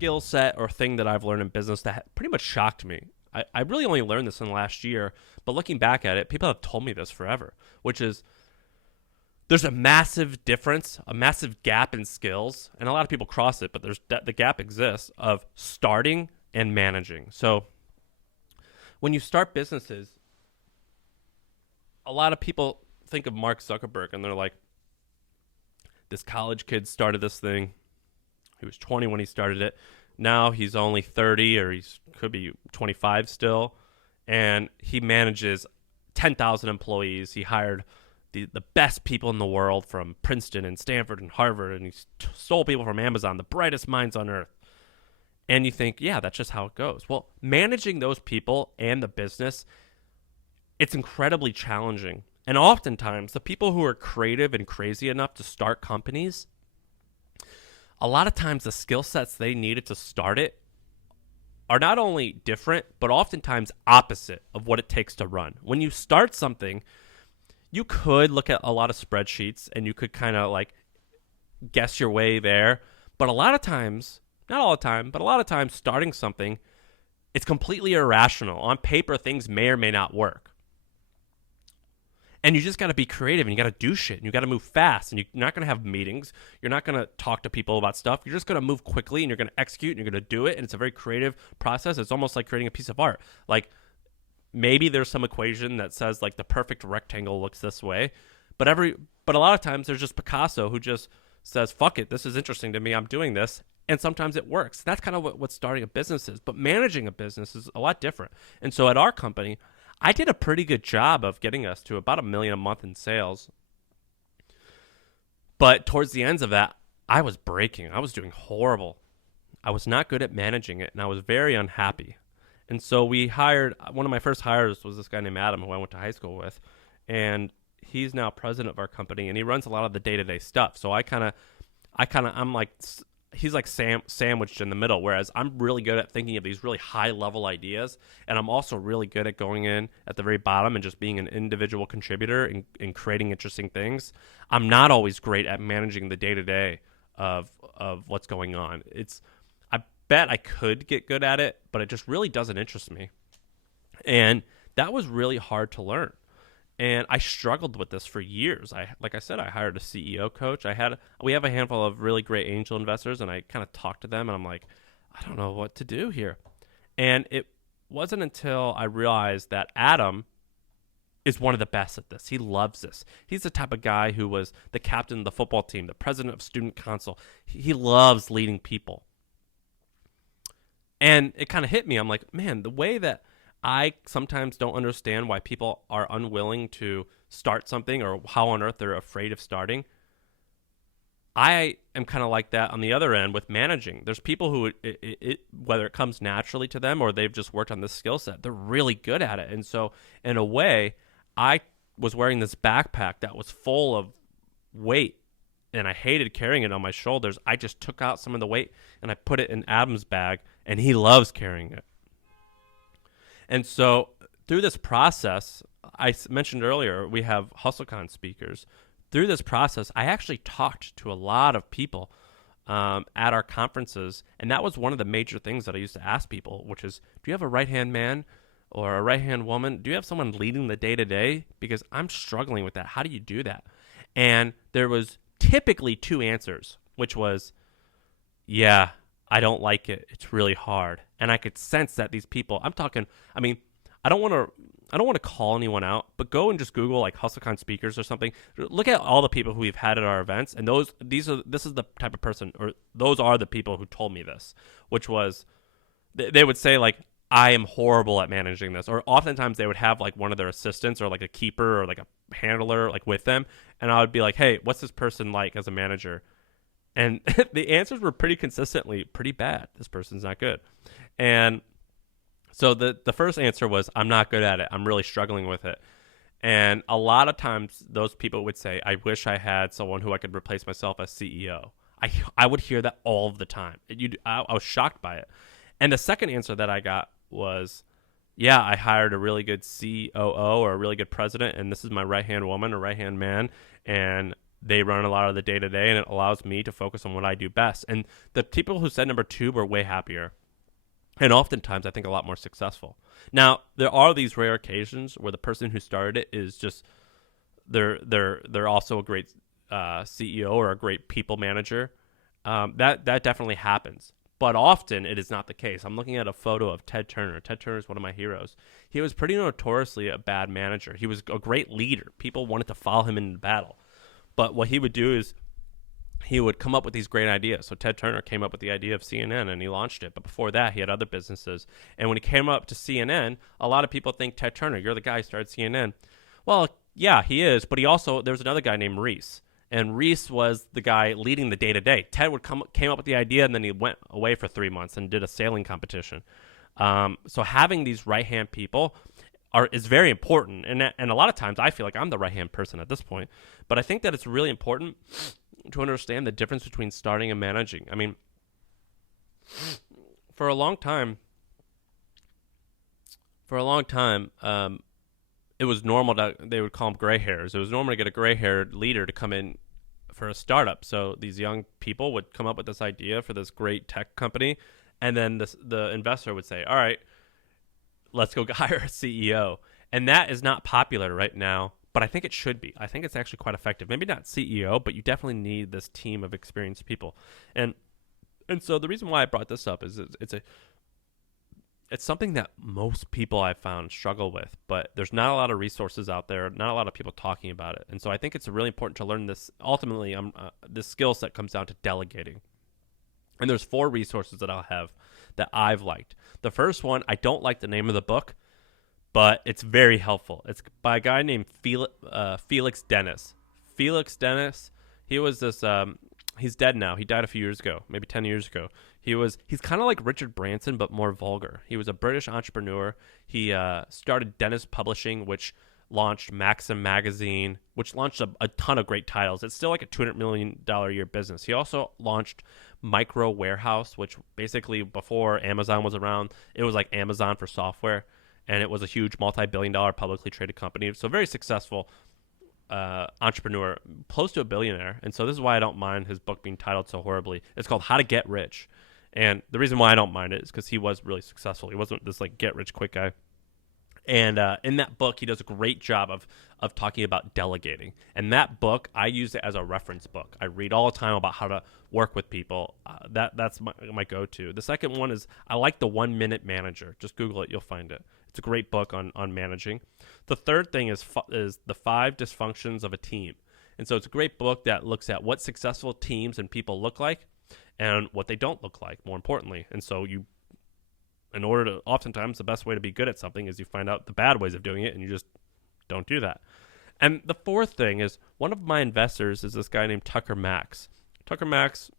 skill set or thing that I've learned in business that pretty much shocked me. I really only learned this in the last year, but looking back at it, people have told me this forever, which is there's a massive difference, a massive gap in skills, and a lot of people cross it, but the gap exists of starting and managing. So when you start businesses, a lot of people think of Mark Zuckerberg and they're like, this college kid started this thing. He was 20 when he started it. Now he's only 30 or he could be 25 still. And he manages 10,000 employees. He hired the best people in the world from Princeton and Stanford and Harvard. And he stole people from Amazon, the brightest minds on earth. And you think, yeah, that's just how it goes. Well, managing those people and the business, it's incredibly challenging. And oftentimes, the people who are creative and crazy enough to start companies, a lot of times the skill sets they needed to start it are not only different, but oftentimes opposite of what it takes to run. When you start something, you could look at a lot of spreadsheets and you could kind of like guess your way there. But a lot of times, not all the time, but a lot of times starting something, it's completely irrational. On paper, things may or may not work. And you just got to be creative and you got to do shit and you got to move fast and you're not going to have meetings. You're not going to talk to people about stuff. You're just going to move quickly and you're going to execute and you're going to do it. And it's a very creative process. It's almost like creating a piece of art. Like maybe there's some equation that says like the perfect rectangle looks this way. But a lot of times there's just Picasso who just says, fuck it, this is interesting to me. I'm doing this. And sometimes it works. That's kind of what starting a business is. But managing a business is a lot different. And so at our company, I did a pretty good job of getting us to about $1 million a month in sales. But towards the ends of that, I was breaking. I was doing horrible. I was not good at managing it, and I was very unhappy. And so we hired, one of my first hires was this guy named Adam, who I went to high school with. And he's now president of our company, and he runs a lot of the day-to-day stuff. So I'm like, he's like sandwiched in the middle, whereas I'm really good at thinking of these really high-level ideas, and I'm also really good at going in at the very bottom and just being an individual contributor and creating interesting things. I'm not always great at managing the day-to-day of what's going on. I bet I could get good at it, but it just really doesn't interest me. And that was really hard to learn. And I struggled with this for years. Like I said, I hired a CEO coach. We have a handful of really great angel investors, and I kind of talked to them, and I'm like, I don't know what to do here. And it wasn't until I realized that Adam is one of the best at this. He loves this. He's the type of guy who was the captain of the football team, the president of student council. He loves leading people. And it kind of hit me. I'm like, man, the way that I sometimes don't understand why people are unwilling to start something or how on earth they're afraid of starting. I am kind of like that on the other end with managing. There's people who, whether it comes naturally to them or they've just worked on this skill set, they're really good at it. And so in a way, I was wearing this backpack that was full of weight and I hated carrying it on my shoulders. I just took out some of the weight and I put it in Adam's bag, and he loves carrying it. And so through this process, I mentioned earlier, we have HustleCon speakers. Through this process, I actually talked to a lot of people at our conferences, and that was one of the major things that I used to ask people, which is, do you have a right-hand man or a right-hand woman? Do you have someone leading the day-to-day? Because I'm struggling with that. How do you do that? And there was typically two answers, which was, yeah, I don't like it. It's really hard. And I could sense that these people, I don't want to call anyone out, but go and just Google like HustleCon speakers or something. Look at all the people who we've had at our events, and this is the type of person, or those are the people who told me this, which was they would say like, I am horrible at managing this, or oftentimes they would have like one of their assistants or like a keeper or like a handler like with them, and I would be like, hey, what's this person like as a manager? And the answers were pretty consistently pretty bad. This person's not good. And so the first answer was, I'm not good at it. I'm really struggling with it. And a lot of times those people would say, I wish I had someone who I could replace myself as CEO. I would hear that all of the time. I was shocked by it. And the second answer that I got was, yeah, I hired a really good COO or a really good president, and this is my right-hand woman or right-hand man, and they run a lot of the day to day, and it allows me to focus on what I do best. And the people who said number 2 were way happier, and oftentimes I think a lot more successful. Now, there are these rare occasions where the person who started it is just they're also a great CEO or a great people manager. That definitely happens. But often it is not the case. I'm looking at a photo of Ted Turner. Ted Turner is one of my heroes. He was pretty notoriously a bad manager. He was a great leader. People wanted to follow him into battle. But what he would do is he would come up with these great ideas. So Ted Turner came up with the idea of CNN, and he launched it. But before that, he had other businesses. And when he came up to CNN, a lot of people think, Ted Turner, you're the guy who started CNN. Well, yeah, he is. But there was another guy named Reese. And Reese was the guy leading the day-to-day. Ted came up with the idea, and then he went away for 3 months and did a sailing competition. So having these right-hand people is very important. And a lot of times I feel like I'm the right-hand person at this point. But I think that it's really important to understand the difference between starting and managing. I mean, for a long time, it was normal they would call them gray hairs. It was normal to get a gray-haired leader to come in for a startup. So these young people would come up with this idea for this great tech company, and then the investor would say, all right, let's go hire a CEO. And that is not popular right now, but I think it should be. I think it's actually quite effective. Maybe not CEO, but you definitely need this team of experienced people. And so the reason why I brought this up is it's something that most people I've found struggle with, but there's not a lot of resources out there, not a lot of people talking about it. And so I think it's really important to learn this. Ultimately, this skill set comes down to delegating. And there's 4 resources that I'll have that I've liked. The first one, I don't like the name of the book, but it's very helpful. It's by a guy named Felix Dennis. Felix Dennis, he was this, he's dead now. He died a few years ago, maybe 10 years ago. He's kind of like Richard Branson, but more vulgar. He was a British entrepreneur. He started Dennis Publishing, which launched Maxim Magazine, which launched a ton of great titles. It's still like a $200 million a year business. He also launched Micro Warehouse, which basically before Amazon was around, it was like Amazon for software, and it was a huge multi-billion-dollar publicly traded company. So very successful entrepreneur, close to a billionaire. And so this is why I don't mind his book being titled so horribly. It's called How to Get Rich. And the reason why I don't mind it is because he was really successful. He wasn't this like get rich quick guy. And in that book, he does a great job of talking about delegating. And that book, I use it as a reference book. I read all the time about how to work with people. That's my go-to. The second one is I like the 1 Minute Manager. Just Google it. You'll find it. It's a great book on managing. The third thing is the 5 Dysfunctions of a Team. And so it's a great book that looks at what successful teams and people look like and what they don't look like, more importantly. And so oftentimes the best way to be good at something is you find out the bad ways of doing it and you just don't do that. And the fourth thing is one of my investors is this guy named Tucker Max. Tucker Max,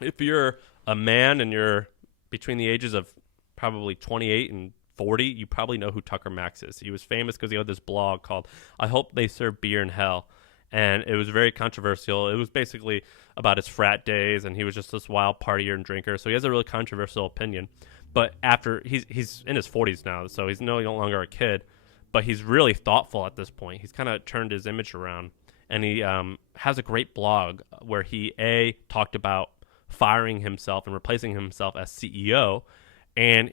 if you're a man and you're between the ages of probably 28 and 40, you probably know who Tucker Max is. He was famous because he had this blog called I Hope They Serve Beer in Hell. And it was very controversial. It was basically about his frat days, and he was just this wild partier and drinker. So he has a really controversial opinion. But after he's in his 40s now, so he's no longer a kid, but he's really thoughtful at this point. He's kind of turned his image around, and he has a great blog where he talked about firing himself and replacing himself as CEO, and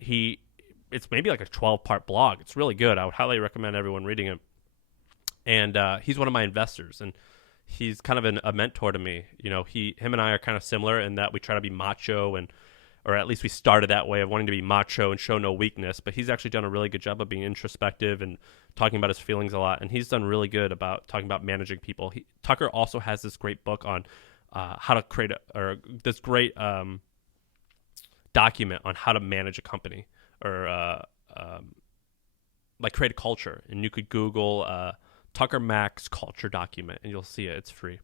it's maybe like a 12-part blog. It's really good. I would highly recommend everyone reading it. And he's one of my investors, and he's kind of a mentor to me. You know, him and I are kind of similar in that we try to be macho, or at least we started that way of wanting to be macho and show no weakness. But he's actually done a really good job of being introspective and talking about his feelings a lot. And he's done really good about talking about managing people. Tucker also has this great book on how to create this great document on how to manage a company or like create a culture. And you could Google Tucker Max culture document, and you'll see it. It's free.